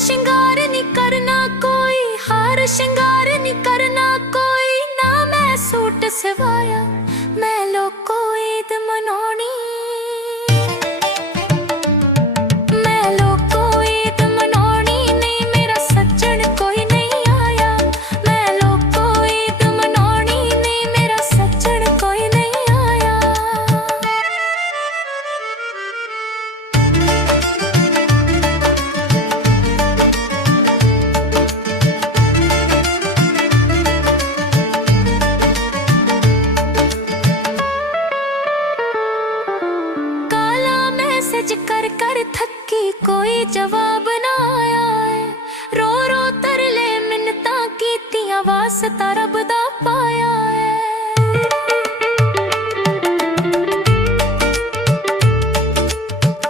श्रृंगार नहीं करना कोई, हार श्रृंगार नहीं करना कोई, ना मैं सूट सिवाया मैं लोको ईद मनानी। मैं लोको ईद मनानी, नहीं मेरा सज्जन कोई नहीं आया। मैं लोको ईद मनानी, नहीं मेरा सज्जन कोई नहीं आया। कर कर थकी कोई जवाब ना आया है, रो रो तरले मिन्नता कीतियां वास्ता रब दा पाया है।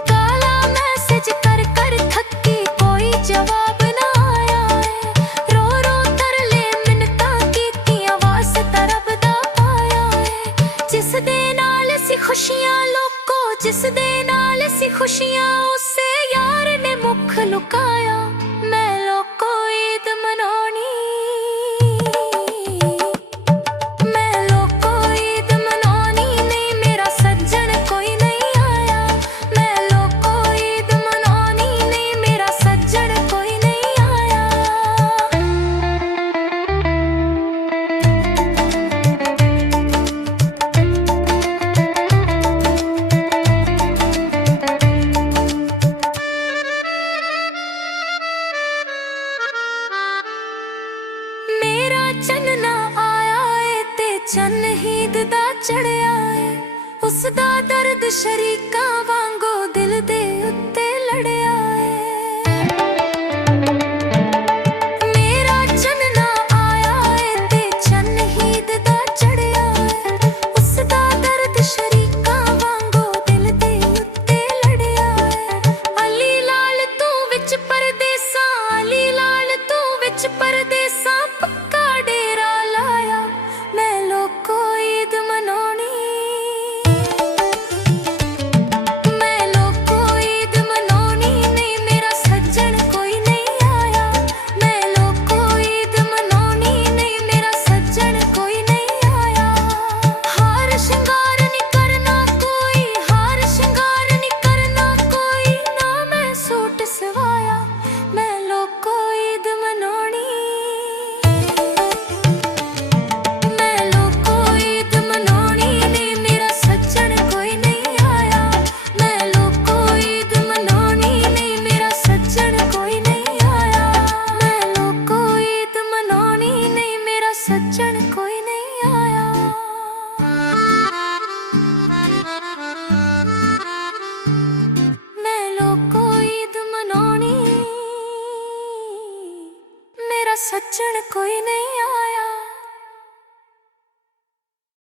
काला मैसेज कर कर थकी कोई जवाब ना आया है, रो रो तरले मिन्नता कीतियां वास्ता रब दा पाया है। जिस दे नाल सी खुशियां लोको, जिस दे नाल सी खुशियां उससे यार ने मुख लुकाया। मैं लोको ईद मनानी, मैं लोको ईद मनानी, नहीं मेरा सज्जन कोई नहीं आया। मैं लोको ईद मनानी, नहीं मेरा सज्जन कोई नहीं आया। चन ना आया है ते चन ईद दा चढ़िया है, उसदा दर्द शरीका वांगो दिल दे उत्ते लड़िया।